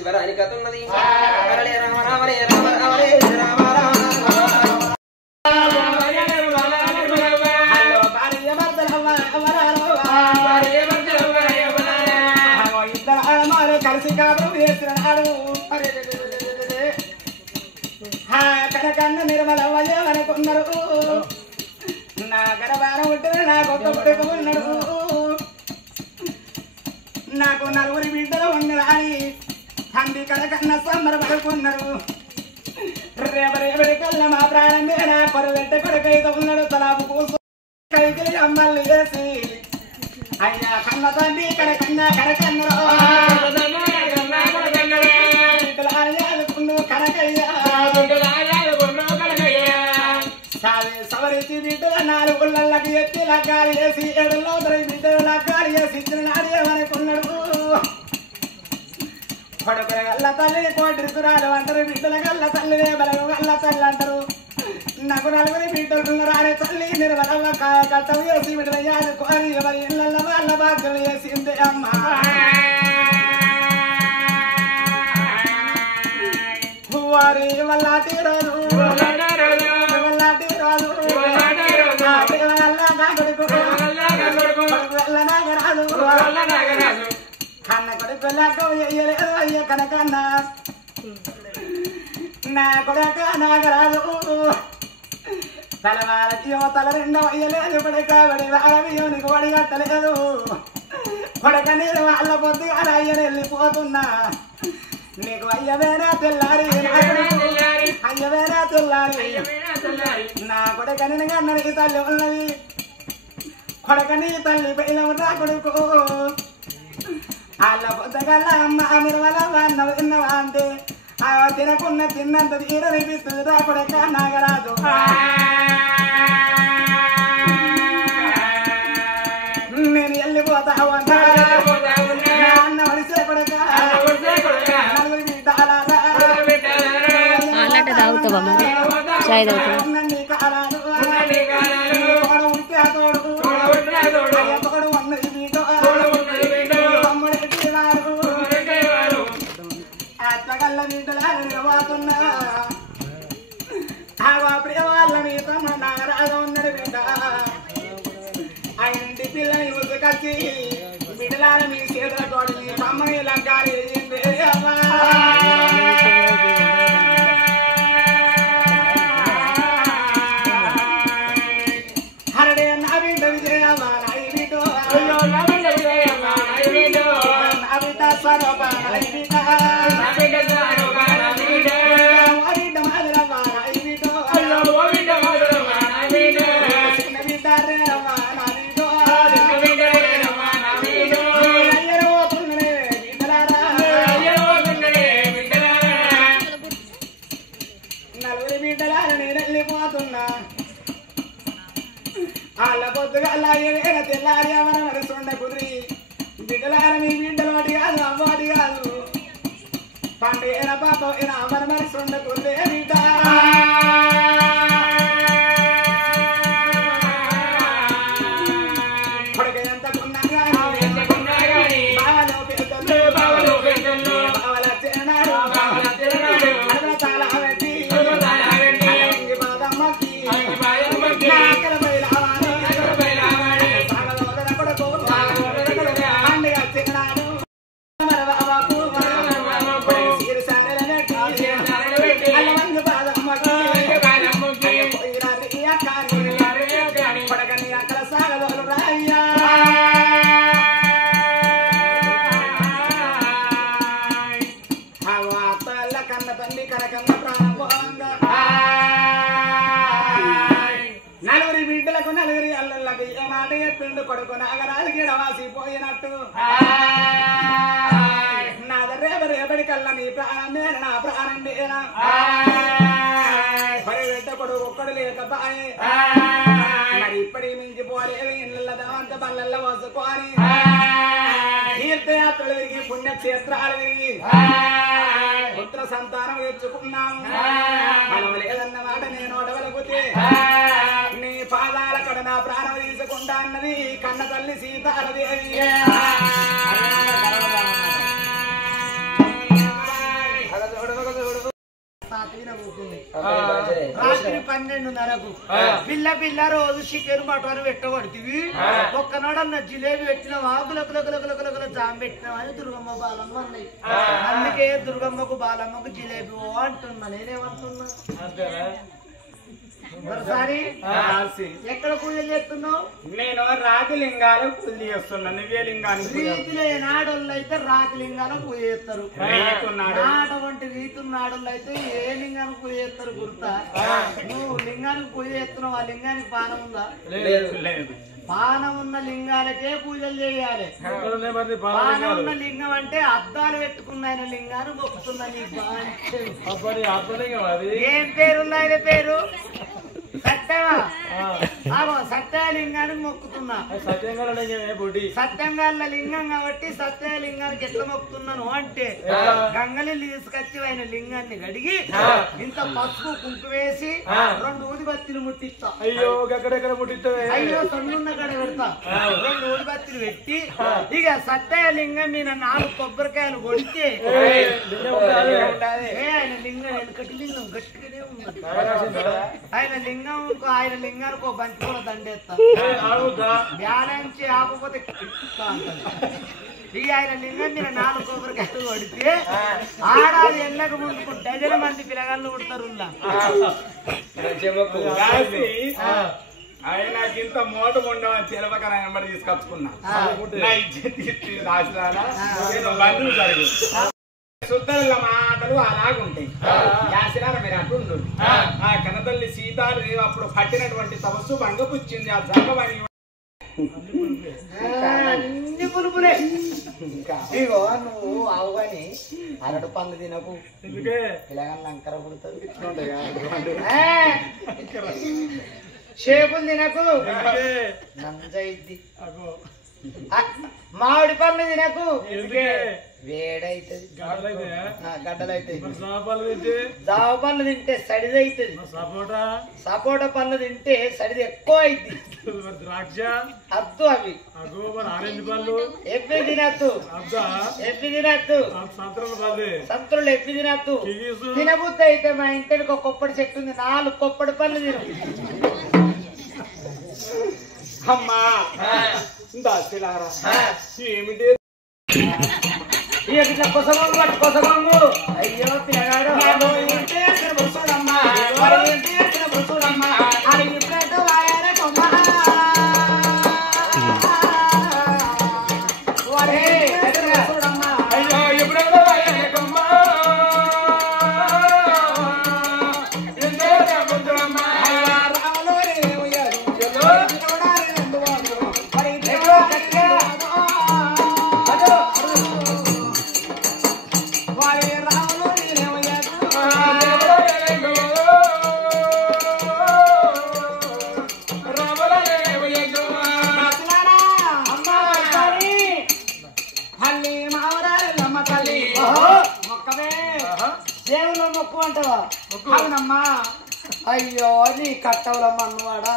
శివరాని కథ ఉన్నది రామరే రామ రామరే రామ రామరే రామ రామ కలిసి కాపురం చేస్తున్నాడు కనకన్న నిర్మల అనుకున్నారు నా గర్భాన ఉంటే నాకు ఒక్క కొడుకు ఉన్నాడు నాకు నలుగురి బిడ్డలు ఉన్నారు అని తండ్రి కనకన్న సంబరపడుకున్నారు రేపటి కల్లా మా ప్రాణమే నా పరువెట్ట కొడుకైతే ఉన్నాడు తలాపు కూసు కైకిలి అమ్మల్ని చేసి అయ్యా కన్న తండ్రి కనకన్న కనకన్నరు సవరించి బిడ్డల 4 గుళ్ళకి ఎత్తి లగ్గాలు చేసి 7 బిడ్డలు లగ్గాలు చేసి ఇచ్చిన నాడేమనుకున్నాడు కొడుకుల గల్ల తల్లి కోటిరుతురాలు అంటారు బిడ్డల గల్ల తల్లినే బలగ గల్ల తల్లి అంటారు నాకు 4 బిడ్డలు రాని తల్లి నిర్మలమ్మ కట్టం చేసి బిడ్డలు కోరి ఎవరి ఇళ్ళ వాళ్ళ బాధ్యతలు చేసింది అమ్మ వారి వల్లాటి రాదు కన్న కొడుకు అయ్య కనకన్న నా కొడుక నాగరాజు తలవారకి తల 2 అయ్యలేదు కొడుక బడి వారవియో నీకు వడి కట్టలేదు కొడుక నేను వాళ్ళ పొద్దుగా అయ్యని వెళ్ళిపోతున్నా నీకు అయ్యవేనా తెల్లారి అయ్యవేనా తెల్లారి నా కొడుక నేను కన్ననికి తల్లి ఉన్నది కొడుకని తల్లి పైన కొడుకు వాళ్ళ పొద్దుగల అమ్మ నిర్మల అన్నవి తిన్నవా అంటే తినకున్న తిన్నంత తీరనిపిస్తుంది రా కొడుక నాగరాజు నేను వెళ్ళిపోతా అన్న వడిసే కొడుక నలుగురి అన్నట్టు తాగుతావా మరి చాయ్ తాగుతావా ఉంటే తోడు తోడు ఉన్నది మీతో అట్లగల్ల బిడ్డలాగా నిలబడుతున్నా ప్రియ వాళ్ళ మీ తమ్ముడు నాగరాజు ఉన్నాడు బిడ్డ ఆ ఇంటి పిల్లని ఉసుకొచ్చి బిడ్డలాల మీ చేతుల తోడు మీ తమ్మని లగ్గాలు వేసింది అమ్మా హరడే నా బిడ్డ విజయమ్మా నాయి బిడ్డో నా బిడ్డ విజయమ్మా నాయి బిడ్డో నా బిడ్డ స్వరూప నాయి బిడ్డ వాళ్ళ పొద్దుగా అలాగే తెల్లారి మన మనసు ఉండ కుదిరి బిడ్డలార మీ బిడ్డలు వాటి కాదు అమ్మవాటి కాదు పండుగ పాప మన మనసు ఉండ కుదిరే బిడ్డ కొడుకంత కొన్నా కానీ బావలో పెద్దలు బావల తిన్నాడు చాలా పెట్టి బాదమ్మకి కన్న తల్లి కనకన్న ప్రాణం పోంగా 4 బిడ్డలకు 4 అల్లలకు ఏ మాట చెప్పిండు కొడుకు నాగరాజుకి వాసిపోయినట్టు నాద రేపటి కల్లా నీ ప్రాణమే నా ప్రాణం వేనా పరిగెట్ట కొడుకు ఒక్కడు లేకపాయే మరి ఇప్పటికి మించిపోలేదు ఇళ్ళ దావంత బల్లల్లో వసుకోని తీర్థయాత్రలు తిరిగి పుణ్యక్షేత్రాలు తిరిగి పుత్ర సంతానం తెచ్చుకున్నాము మనం లేదన్నమాట నేను అడవలకుతే నీ పాదాల కడ నా ప్రాణం తీసుకుంటా అన్నది కన్న తల్లి సీతాలదేవి రాత్రి 12:30కు పిల్ల పిల్ల రోజు చికెన్ మటన్ పెట్టబడుతుంది ఒక్కనాడన్న జిలేబీ పెట్టినావా గులకుల జామ్ పెట్టినావా అని దుర్గమ్మ బాలమ్మ అన్నాయి. అందుకే దుర్గమ్మకు బాలమ్మకు జిలేబీ అంటున్నా. నేనేమంటున్నా మరోసారి ఎక్కడ పూజలు చేస్తున్నావు? నేను రాతి లింగాలకు పూజ చేస్తున్నా. నువ్వే లింగానికి రీతిలో నాడోళ్ళు అయితే రాతి లింగాలకు పూజ చేస్తారు. నాటువంటి రీతులు నాడోళ్ళు అయితే ఏ లింగానికి పూజ చేస్తారు గుర్తా? నువ్వు లింగానికి పూజ చేస్తున్నావు. ఆ లింగానికి పానం ఉందా? లేదు. పానం ఉన్న లింగాలకే పూజలు చేయాలి. పానం ఉన్న లింగం అంటే అద్దాలు పెట్టుకున్న ఆయన లింగాన్ని మొక్కుతున్నా. ఏం పేరుంది ఆయన పేరు? సత్యమా? సత్యలింగానికి మొక్కుతున్నా. సత్యంగాల లింగం కాబట్టి సత్యలింగానికి ఎట్లా మొక్కుతున్నాను అంటే గంగలి తీసుకొచ్చి ఆయన లింగాన్ని కడిగి ఇంత పసుపు కుంకు వేసి 2 ఊదిబత్తిలు ముట్టిస్తా. అయ్యో సొన్నున్న కడ పెడతా. 2 ఊదిబత్తిలు పెట్టి ఇక సత్యలింగం మీద 4 కొబ్బరికాయలు కొడితే ఆయన లింగం వెనకటి లింగం గట్టిగానే ఉంది. ఆయన లింగానికి ఒక బంతి కూడా దండేస్తా. బ్యాలెన్స్ ఆపకపోతే ఇక ఆయన లింగం మీద 4 కొబ్బరికాయలు కొడితే ఆడాది ఎల్లక ముందుకు డజన్ మంది పిల్లగాళ్ళు పుడతారు. ఆయనకింత మోట ఉండవని తెలవక నెంబర్ తీసుకొచ్చుకున్నా. బంధువులు జరుగు సుద్దల మాటలు అలాగుంటాయి. యాసినారా మీరు అంటుండు. ఆ కనతల్లి సీతాలు అప్పుడు పట్టినటువంటి తపస్సు భంగపుచ్చింది. ఆ జగవని అన్ని పులుపులే. ఇగో నువ్వు ఆవు గాని అరడు పండ్లు తినకు. పిల్లగాళ్ళు అంకర పుడతారు. షేపులు తినకు. నంజైద్ది. మామిడి పండ్లు తినకు. వేడైతుంది. గడ్డలైతుంది. జావ పండ్లు తింటే సడిది అవుతుంది. సపోటా పండ్లు తింటే సడిది ఎక్కువ అయింది. అద్దు అవి ఎప్పి తినద్దు. సంతులు ఎప్పి తినద్దు. తినబుద్ధి అయితే మా ఇంటికి ఒక కొప్పడి చెట్టు ఉంది. 4 కొప్పడి పళ్ళు తిన. అమ్మా దాసిలారా ఏమిటి ఇట్లా కొసగొంగు పట్టు కొసగొంగు. అయ్యో పిల్లగాడు బుసుడమ్మా అది ఇప్పుడు వాయారే కొమ్మ బుసుడమ్మా. అయ్యో ఎప్పుడైనా కొమ్మ దేవుళ్ళ మొక్కు అంటావా? అవునమ్మా. అయ్యో నీ కట్టవులమ్మ అన్నవాడా.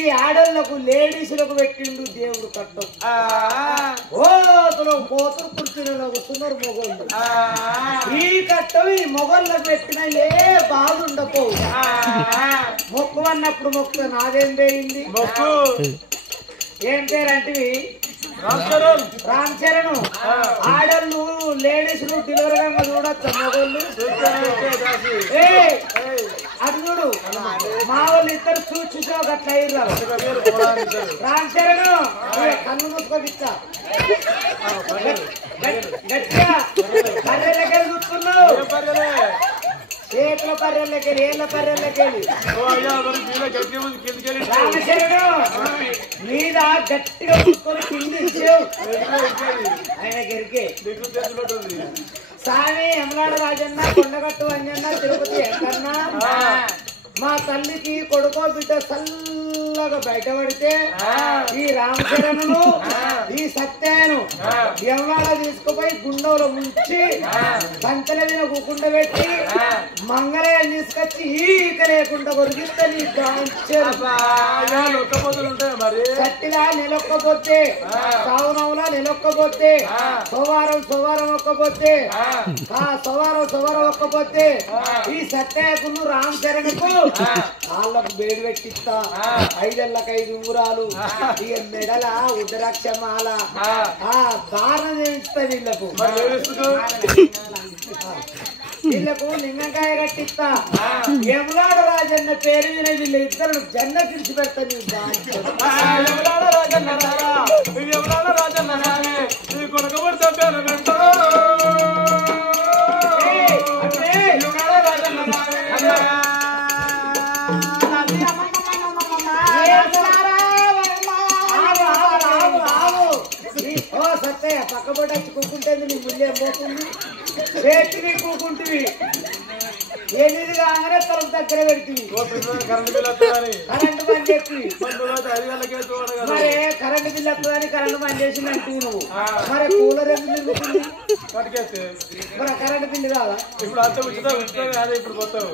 ఈ ఆడోళ్లకు లేడీసులకు పెట్టిండు దేవుడు కట్టవు. కోతులు కుర్చీలలో కూర్చున్నారు మొగోళ్ళు. ఈ కట్టవు ఈ మొగోళ్ళకు పెట్టిన ఏ బాధ ఉండపోవు. మొక్కు అన్నప్పుడు మొక్కు నాదేం పోయింది. ఏం పేరంటివి? రామ్ చరణ్. ఆడళ్ళు లేడీస్ డెలివరీ చూడొచ్చు. మొగోళ్ళు అది చూడు. మా వాళ్ళు ఇద్దరు చూసి అట్లా అయ్యారు. రామ్ చరణ్ కన్ను మూసుకోపిస్తా. గట్టిగా పర్రెలకెళ్ళి చూస్తున్నావు. చేతుల పర్రెలకెళ్ళి ఏళ్ళ పర్రెలకెళ్ళి రామచరణ్ మీద గట్టిగా చూసుకొని కింది ఇచ్చావు. ఆయన గెరికే స్వామి యమలాడ రాజన్న కొండగట్టు అంజన్న తిరుపతి ఎక్కడన్నా మా తల్లికి కొడుకో బిడ్డ చల్లగా బయటపడితే ఈ రామచరణను ఈ సత్యాను ఎవరాడ తీసుకుపోయి గుండెలో ముంచి సంచల మీద కూకుండ పెట్టి మంగళయ్య తీసుకొచ్చి ఈక లేకుండా కొరిగిస్తే నీ సట్టిలా నిలొక్కపోతే సావునవులా నిలొక్కపోతే సోవారం ఒక్కపోతే సోవారం ఒక్కపోతే ఈ సత్యాకును రామచరణకు వాళ్ళకు వేడి పెట్టిస్తా 5 ఏళ్ళకి 5 ఉంగురాలు ఇక మెడల ఉదరక్షమాల దానం చేయిస్తా వీళ్ళకు నిమ్మకాయ కట్టిస్తా యములాడ రాజన్న పేరు మీద వీళ్ళ ఇద్దరు జన్న పిలిచి పెడతా పక్కబడి వచ్చి కూకుంటేంది నీ ముళ్ళేం పోతుంది రేటివి కూకుంటివి ఏది కాగానే తలుపు దగ్గర పెడుతుంది కరెంటు పని చెప్పి మరి కరెంటు బిల్లు వస్తుందని కరెంటు పని చేసింది అంటుంది నువ్వు మరి కూలర్ ఎందుకు తిరుగుతుంది మరి కరెంటు బిల్లు కాదా ఇప్పుడు అంత ఇప్పుడు పోతావు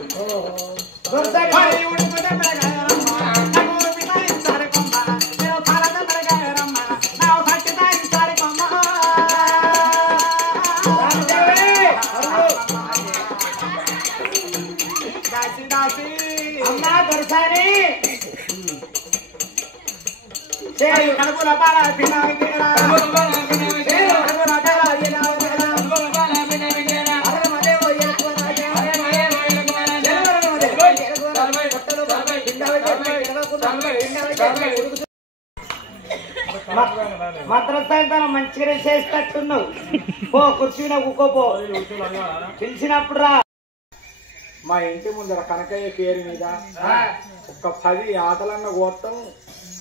అమ్మా దొరసాని కడుపుల బాల పినాలి మంత్రస్థానం మంచిగా చేస్తట్టున్నావు పో కుర్చీలో కూకోపో పిలిచినప్పుడు రా మా ఇంటి ముందర కనకయ్య పేరు మీద ఒక 10 ఆటలన్న కోస్తాం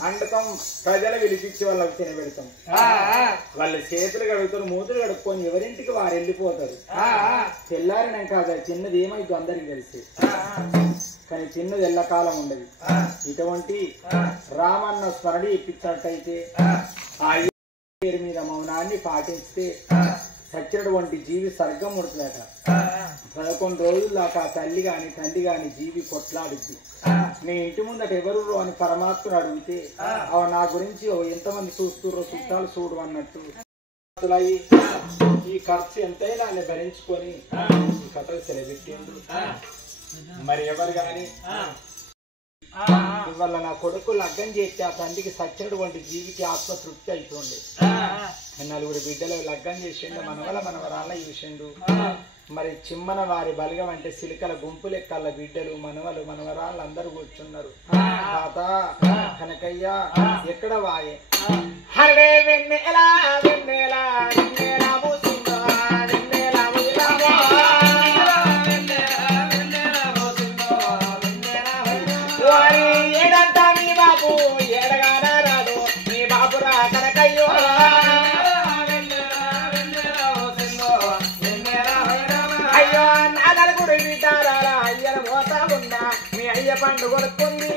అండతాం ప్రజలు విలిపించి వాళ్ళకి తినబెడతాం వాళ్ళ చేతులు కడుగుతారు మూతులు కడుక్కొని ఎవరింటికి వారు వెళ్ళిపోతారు తెల్లారినాక అది చిన్నది ఏమైందో అందరికి తెలిసి కానీ చిన్నది ఎల్లకాలం ఉండదు ఇటువంటి రామన్న స్మరణ ఇప్పించినట్టయితే ఆ పేరు మీద మౌనాన్ని పాటిస్తే చచ్చినటువంటి జీవి స్వర్గం ఉడుతుందట 11 రోజుల దాకా తల్లి గాని తండ్రి గాని జీవి కొట్లాడుద్ది నీ ఇంటి ముందట ఎవరు అని పరమాత్మను అడిగితే నా గురించి ఎంతమంది చూస్తుర్రో చుట్టాలు చూడు అన్నట్టు ఈ ఖర్చు ఎంతైనా ఆయన భరించుకొని ఈ కథలు సెలబెట్టిండు మరి ఎవరు గాని ఇవాళ నా కొడుకు లగ్గం చేస్తే ఆ తండ్రికి సచ్చినటువంటి జీవికి ఆత్మతృప్తి అవుతుండే 4 బిడ్డలు లగ్గం చేసిండు మనవరాళ్ళ చూసిండు మరి చిమ్మన వారి బలగం అంటే సిలికల గుంపు లెక్కల బిడ్డలు మనవరాళ్ళు అందరూ కూర్చున్నారు తాత కనకయ్య ఎక్కడ వాయే హరే వెన్నెలా వెన్నెలా వెన్నెలా మూసిందో వెన్నెలా మూసిందో వారి ఏడంట మీ బాబు ఏడగానా రాదు మీ బాబురా కనకయ్యో అయ్యో నా నలుగురు వింటారా అయ్యన మోతా ఉందా మీ అయ్య పండు కొడుకుంది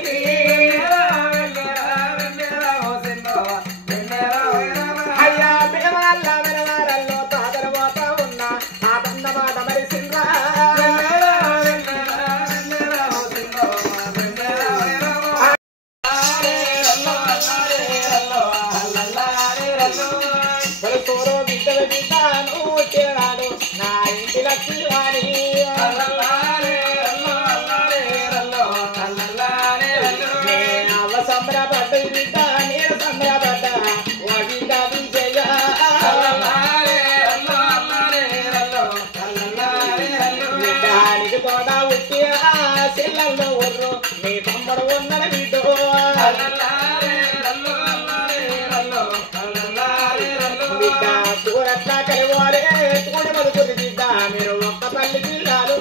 అయ్యా మేమల్ల వెనవారల్లో తాతల మోతా ఉన్నా ఆ బంద మాట మరిసిందా బిడ్డలు బిడ్డాను చేరాడు నా ఇంటి లక్ష్మి వారి సంబరపడ్డ బిడ్డ నేను సంబరపడ్డ ఓ బిడ్డ విజయ బిడ్డానికి తోట ఉట్టి శిల్లలో ఉర్రు నీ తమ్ముడు ఉన్నడ బిడ్డ బిడ్డ దూరట్లా కలివాడే తూడి మరుకుది బిడ్డ మీరు ఒక్క పల్లి పిల్లలు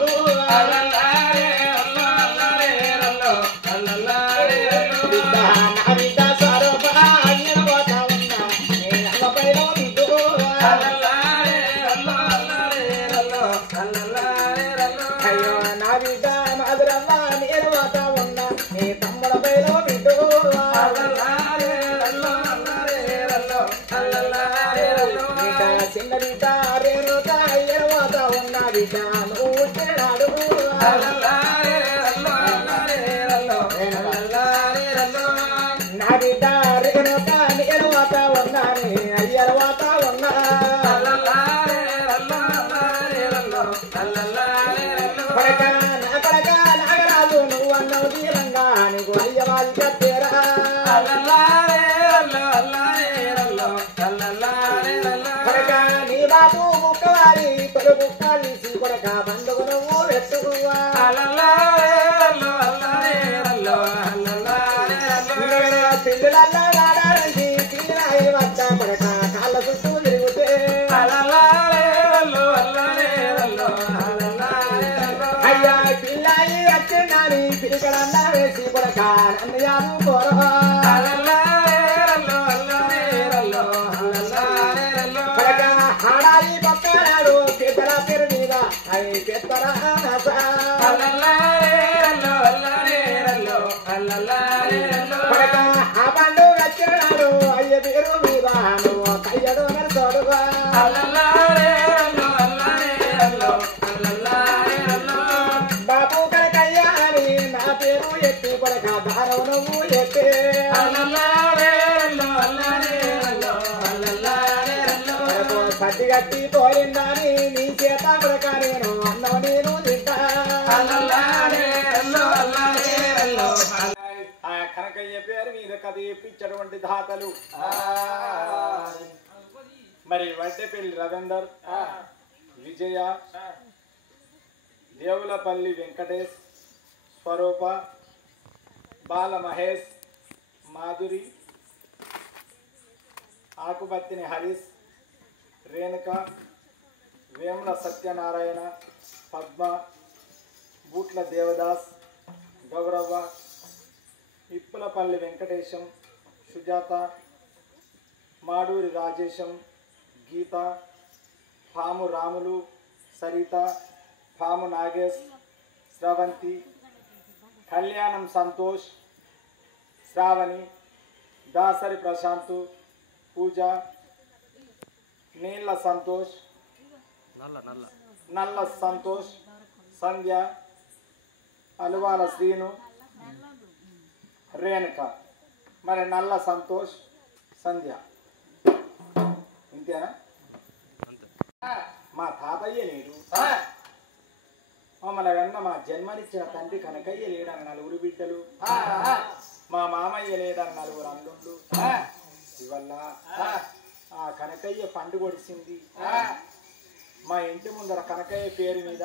బిడ్డ నా బిడ్డ స్వరూప అయ్యన పోతా ఉన్నా నేను అల్లపైలో బిడ్డు అయ్యో నా బిడ్డ మధురమ్మ నేను పోతా ఉన్నా బిడ్డ నువ్వు తిరడాడు నా బిడ్డ రేణుక నేను వాత ఉన్నాను అయ్యర్ వాత ఉన్నా కొడక నా కొడక నాగరాజు నువ్వు అన్నవు తీరంగా నీకు అయ్యవాది కత్తేరా కొడక నీ బాబు ముక్కవారి తొలి ముక్క తీసి కొడక బండుకు నువ్వు వెతుకువా పిల్లలల్లా వాడాలండి పిల్లలు వద్ద కొడక కాళ్ళ చుట్టూ తిరుగుతే అయ్యా పిల్లాయి వచ్చిందని పిలికడల్లా వేసి కొడక నన్ను యాదుకోరా కొడక ఆడాలి పక్కనాడు పెద్దల పేరు మీద అవి పెద్దరా కొడక ఆ పండు వచ్చినాడు అయ్య పేరు మీద నువ్వు కయ్యడు నడుచోడుగా బాబు కడకయ్యా అని నా పేరు ఎత్తి కొడక దారం నువ్వు ఎత్తే పట్టి కట్టి పోయిందని నీ చేత కొడక నేను అన్నం నేను తింటా ఆ కనకయ్య పేరు మీద కథ చెప్పించినటువంటి దాతలు మరి వడ్డేపల్లి రవీందర్ విజయ దేవులపల్లి వెంకటేష్ స్వరూప బాల మహేష్ మాధురి ఆకుపత్తిని హరీష్ రేణుక వేముల సత్యనారాయణ పద్మ బూట్ల దేవదాస్ గౌరవ ఇప్పులపల్లి వెంకటేశం సుజాత మాడూరి రాజేశం గీత పాము రాములు సరిత పాము నాగేష్ స్రవంతి కళ్యాణం సంతోష్ శ్రావణి దాసరి ప్రశాంతు పూజ నీళ్ళ సంతోష్ నల్ల సంతోష్ సంధ్య అలువాల శ్రీను రేణుక మరి నల్ల సంతోష్ సంధ్య ఇంతేనా మా తాతయ్య లేడు మమ్మల్ని కన్నా మా జన్మనిచ్చిన తండ్రి కనకయ్య లేడని నలుగురు బిడ్డలు మా మామయ్య లేడని నలుగురు అల్లుళ్ళు ఇవల్ల ఆ కనకయ్య పండు కొడిసింది మా ఇంటి ముందర కనకయ్య పేరు మీద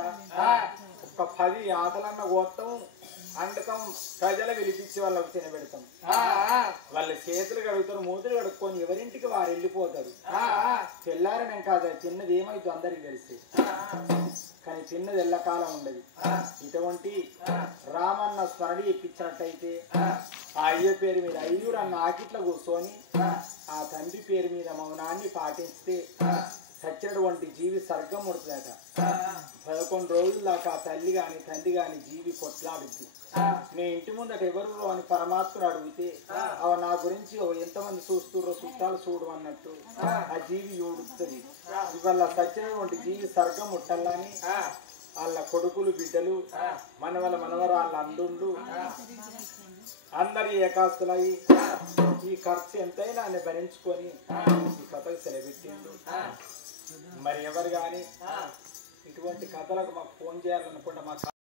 ఒక 10 ఆటలన్న కోస్తాం అండకం ప్రజలు పిలిపించి వాళ్ళకు తినబెడతాం వాళ్ళ చేతులు కడుగుతారు మూతులు కడుక్కొని ఎవరింటికి వారు వెళ్ళిపోతారు తెల్లారని కాదు తిన్నది ఏమైతే అందరికి తెలిసి కానీ తిన్నది ఎల్లకాలం ఉండదు ఇటువంటి రామన్న స్మరణ ఇప్పించినట్టయితే ఆ అయ్య పేరు మీద అయ్యూరు అన్న ఆకిట్ల కూర్చొని ఆ తండ్రి పేరు మీద మౌనాన్ని పాటిస్తే చచ్చినటువంటి జీవి స్వర్గం ఉడుతుందట 11 రోజుల దాకా తల్లి గాని తండ్రి గాని జీవి కొట్లాడుద్ది మీ ఇంటి ముందట ఎవరు అని పరమాత్మను అడిగితే అవ నా గురించి ఎంతమంది చూస్తుర్రో చుట్టాలు చూడు అన్నట్టు ఆ జీవి ఊడుతుంది ఇవాళ చచ్చినటువంటి జీవి స్వర్గం ముట్టాలని వాళ్ళ కొడుకులు బిడ్డలు మనవరాళ్ళ అందుండు అందరి ఏకాస్తులై ఈ ఖర్చు ఎంతైనా ఆయన భరించుకొని ఈ కథలు సెలబెట్టిండు మరి ఎవరు కానీ ఇటువంటి కథలకు మాకు ఫోన్ చేయాలనుకుంటే మాకు